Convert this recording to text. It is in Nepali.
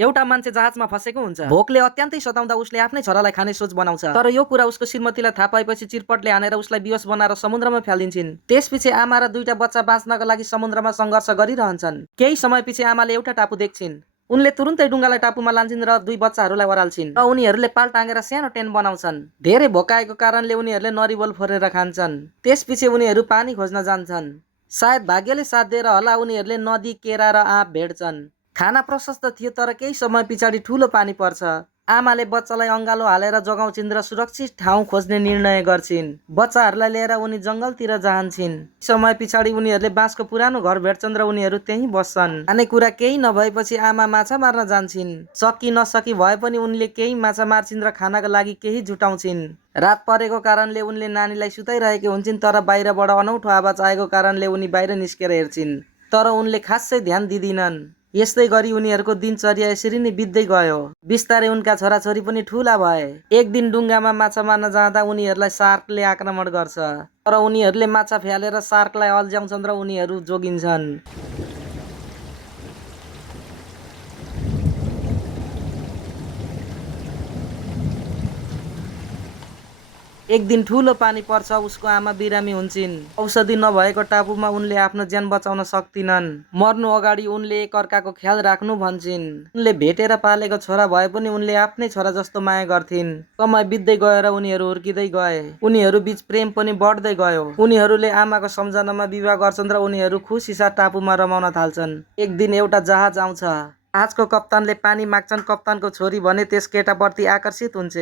एउटा मान्छे जहाजमा फसेको हुन्छ। भोकले अत्यन्तै सताउँदा उसले आफ्नै छोरालाई खाने सोच बनाउँछ, तर यो कुरा उसको श्रीमतीलाई थाहा पाएपछि चिरपटले हानेर उसलाई विवश बनाएर समुद्रमा फ्यालिदिन्छन्। त्यसपछि आमा र दुईटा बच्चा बाँच्नका लागि समुद्रमा सङ्घर्ष गरिरहन्छन्। केही समयपछि आमाले एउटा टापु देख्छिन्। उनले तुरुन्तै डुङ्गालाई टापुमा लान्छिन् र दुई बच्चाहरूलाई ओह्राल्छिन् र उनीहरूले पाल टाँगेर सानो टेन्ट बनाउँछन्। धेरै भोकाएको कारणले उनीहरूले नरिवल फोरेर खान्छन्। त्यसपछि उनीहरू पानी खोज्न जान्छन्। सायद भाग्यले साथ दिएर होला उनीहरूले नदी, केरा र आँप भेट्छन्। खाना प्रशस्त थियो, तर केही समय पछाडि ठुलो पानी पर्छ। आमाले बच्चालाई अँगालो हालेर जगाउँछिन् र सुरक्षित ठाउँ खोज्ने निर्णय गर्छिन्। बच्चाहरूलाई लिएर उनी जङ्गलतिर जान्छन्। समय पछाडि उनीहरूले बाँसको पुरानो घर भेट्छन् र उनीहरू त्यहीँ बस्छन्। खानेकुरा केही नभएपछि आमा माछा मार्न जान्छिन्। सकी नसकी भए पनि उनले केही माछा मार्छिन् र खानाका लागि केही जुटाउँछिन्। रात परेको कारणले उनले नानीलाई सुताइरहेकी हुन्छन्, तर बाहिरबाट अनौठो आवाज आएको कारणले उनी बाहिर निस्केर हेर्छिन्, तर उनले खासै ध्यान दिँदिनन्। यस्तै गरी उनीहरूको दिनचर्या यसरी नै बित्दै गयो। बिस्तारै उनका छोराछोरी पनि ठुला भए। एक दिन डुङ्गामा माछा मार्न जाँदा उनीहरूलाई सार्कले आक्रमण गर्छ, तर उनीहरूले माछा फ्यालेर सार्कलाई अल्झ्याउँछन् र उनीहरू जोगिन्छन्। एक दिन ठुलो पानी पर्छ। उसको आमा बिरामी हुन्छन्। औषधि नभएको टापुमा उनले आफ्नो ज्यान बचाउन सक्दिनन्। मर्नु अगाडि उनले एकअर्काको ख्याल राख्नु भन्छन्। उनले भेटेर पालेको छोरा भए पनि उनले आफ्नै छोरा जस्तो माया गर्थिन्। समय बित्दै गयो र उनीहरू हुर्किँदै गए। उनीहरू बीच प्रेम पनि बढ्दै गयो। उनीहरूले आमाको सम्झनामा विवाह गर्छन् र उनीहरू खुसी साथ टापुमा रमाउन थाल्छन्। एक दिन एउटा जहाज आउँछ। जहाजको कप्तानले पानी माग्छन्। कप्तानको छोरी भने त्यस केटाप्रति आकर्षित हुन्छ।